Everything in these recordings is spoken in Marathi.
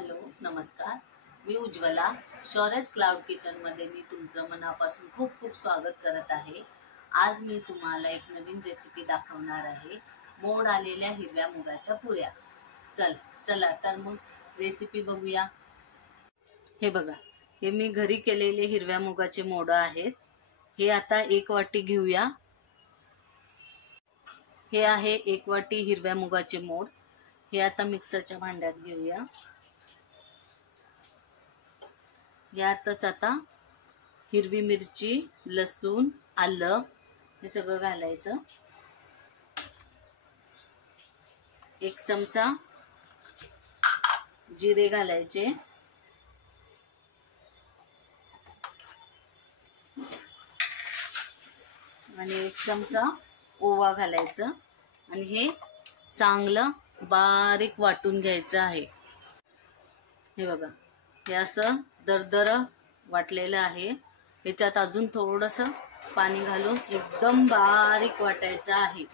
हॅलो नमस्कार, मी उज्ज्वला शौर्यस क्लाउड किचनमध्ये मी तुमचं मनापासून खूप खूप स्वागत करत आहे। आज मी तुम्हाला एक नवीन रेसिपी दाखवणार आहे, मोड आलेल्या हिरव्या मुगाच्या पुऱ्या। चला तर मग रेसिपी बघूया। हे बघा, हे मी घरी केलेले हिरव्या मुगाचे मोड आहेत। हे आता 1 वाटी घेऊया। हे आहे 1 वाटी हिरव्या मुगाचे मोड। हे आता मिक्सरच्या भांड्यात घेऊया। यातच आता हिरवी मिरची, लसूण, आलं हे सगळं घालायचं। 1 चमचा जिरे घालायचे, आणि 1 चमचा ओवा घालायचं, आणि हे चांगलं बारीक वाटून घ्यायचं आहे। हे बघा, हे असं दरदर वाटलेलं आहे। याच्यात अजून थोडंसं पाणी घालून एकदम बारीक वाटायचं आहे।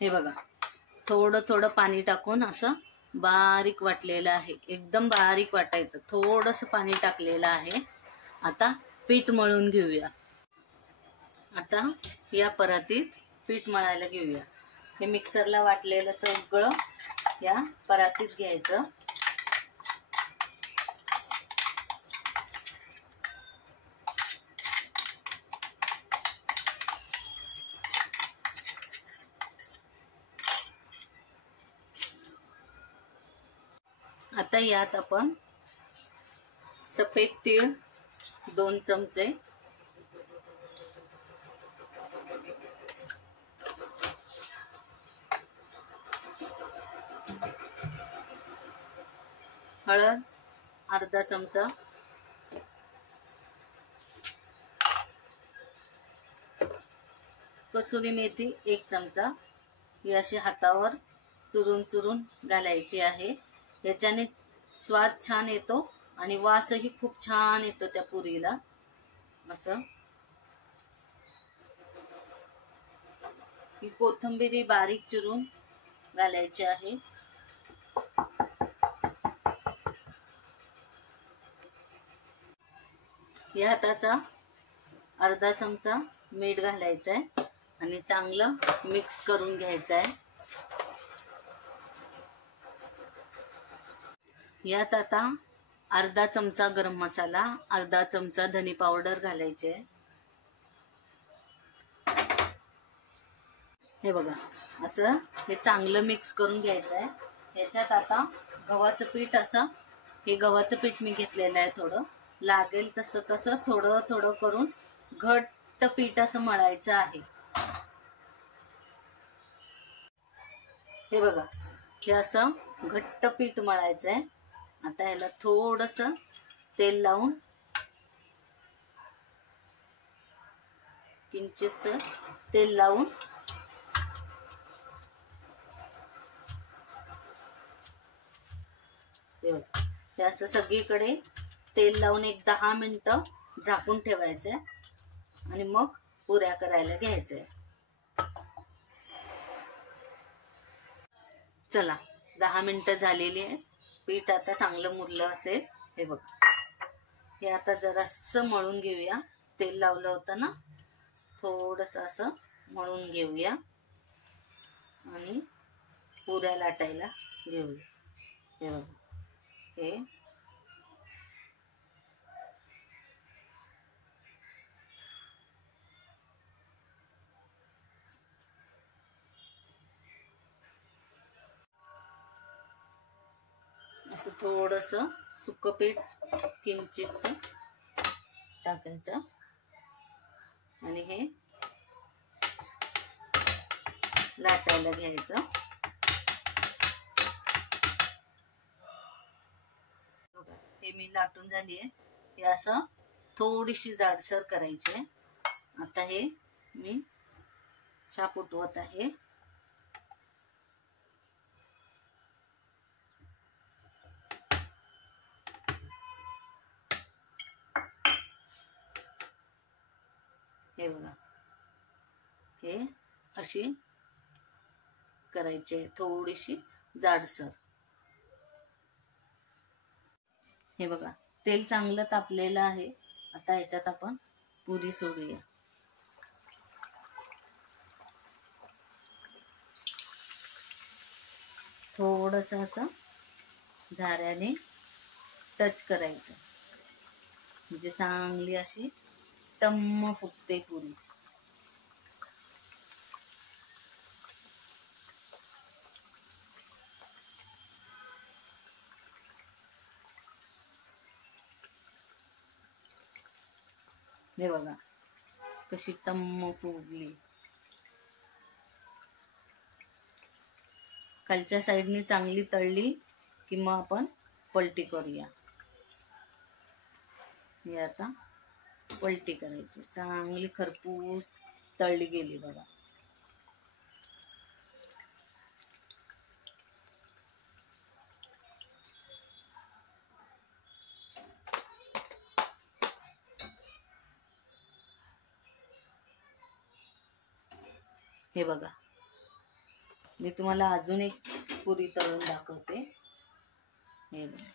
हे बघा, थोडं थोडं पाणी टाकून असं बारीक वाटलेलं आहे। एकदम बारीक वाटायचं, थोडंसं पाणी टाकलेलं आहे। आता पीठ मळून घेऊया। आता या परातीत पीठ मळायला घेऊया। हे मिक्सरला वाटलेलं सगळं या परातीत घ्यायचं। आता यात आपण सफेद तीळ 2 चमचे, हळद अर्धा चमचा, कसुरी मेथी 1 चमचा। ही अशी हातावर चुरून चुरून घालायची आहे। याच्याने स्वाद छान येतो आणि वासही खूप छान येतो त्या पुरीला। असं ही कोथिंबीर बारीक चिरून घालायची आहे। या हाताचा अर्धा चमचा मीठ घालायचं आहे आणि चांगलं मिक्स करून घ्यायचं आहे। यात आता अर्धा चमचा गरम मसाला, अर्धा चमचा धने पावडर घालायचे। हे बघा, असं हे चांगलं मिक्स करून घ्यायचं आहे। याच्यात आता गव्हाचं पीठ, असं हे गव्हाचं पीठ मी घेतलेलं आहे। थोडं लागेल तसं तसं थोडं थोडं करून घट्ट पीठ असं मळायचं आहे। हे बघा, हे असं घट्ट पीठ मळायचं आहे। आता ह्याला थोडंसं तेल लावून, किंचितसं तेल लावून हे असं सगळीकडे तेल लावून एक 10 मिनिटं झाकून ठेवायचंय आणि मग पुऱ्या करायला घ्यायचंय। चला, 10 मिनिटं झालेली आहेत। पीठ आता चांगलं मुरलं असेल। हे बघा, हे आता जरासं मळून घेऊया। तेल लावलं होतं ना, थोडंसं असं मळून घेऊया आणि पुऱ्या लाटायला घेऊया। हे बघा, हे असं थोडंसं सुकं पीठ किंचितसं टाकायचं आणि हे लाटायला घ्यायचं। हे मी लाटून झाली आहे। हे असं थोडीशी जाडसर करायची आहे। आता हे मी छाप उठवत आहे। हे बघा, हे अशी करायची, थोडीशी जाडसर. हे बघा तेल चांगलं तापलेलं आहे. आता ह्याच्यात आपण पुरी सोडूया. थोडंसं असं झाऱ्याने टच करायचं, म्हणजे चांगली अशी टम्म फुगते पुरी. हे बघा कशी टम्म फुगली. खालच्या साईडने चांगली तळली की मग आपण पलटी करूया. हे आता पलटी करायची, चांगली खरपूस तळली गेली बघा. हे बघा मी तुम्हाला अजून एक पुरी तळून दाखवते. हे बघा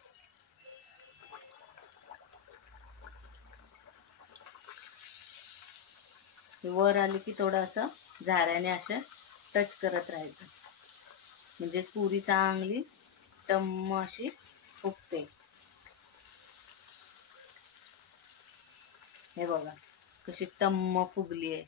वर आली की थोडं असं झाऱ्याने असं टच करत राहायचं, म्हणजे पुरी चांगली टम्म अशी फुगते. हे बघा कशी टम्म फुगली आहे.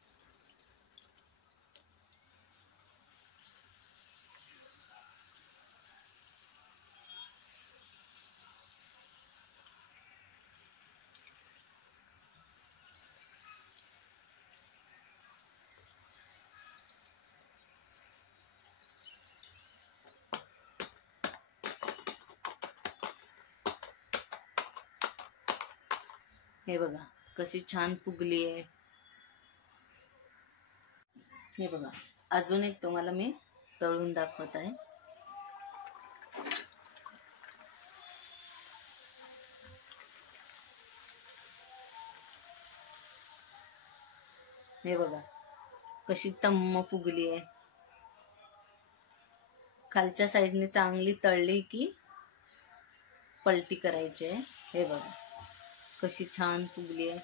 हे बघा कशी छान फुगली आहे. हे बघा अजून एक तुम्हाला मी तळून दाखवत आहे. हे बघा कशी टम्म फुगली आहे. खालच्या साईडने चांगली तळली की पलटी करायची आहे. हे बघा कशी छान फुगली आहे.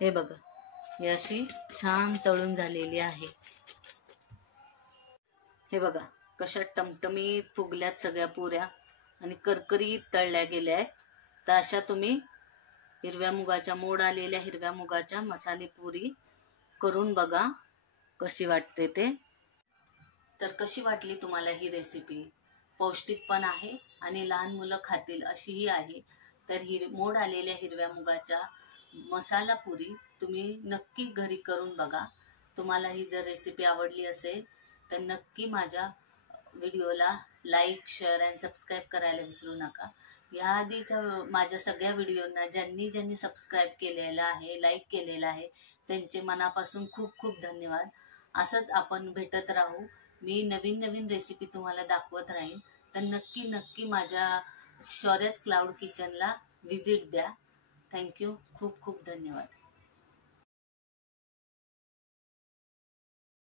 हे बघा ही अशी छान तळून झालेली आहे. हे बघा कशा टमटमीत फुगल्यात सगळ्या पुऱ्या आणि करकरीत तळल्या गेल्या आहेत. तर अशा तुम्ही हिरव्या मुगाच्या, मोड आलेल्या हिरव्या मुगाच्या मसाले पुरी करून बघा कशी वाटते ते. तर कशी वाटली तुम्हाला ही रेसिपी? पौष्टिक पण आहे आणि लहान मुलं खातील अशीही आहे. तर मोड आलेल्या हिरव्या मुगाच्या मसाला पुरी तुम्ही नक्की घरी करून बघा. तुम्हाला ही जर रेसिपी आवडली असेल तर नक्की माझ्या व्हिडिओला लाईक, शेअर आणि सबस्क्राईब करायला विसरू नका. याआधीच्या माझ्या सगळ्या व्हिडिओंना ज्यांनी सबस्क्राईब केलेलं आहे, लाईक केलेलं आहे, त्यांचे मनापासून खूप खूप धन्यवाद. असंच आपण भेटत राहू. मी नवीन रेसिपी तुम्हाला दाखवत राहीन. तर नक्की माझ्या शौर्यज क्लाउड किचनला व्हिजिट द्या. थँक्यू. खूप खूप धन्यवाद.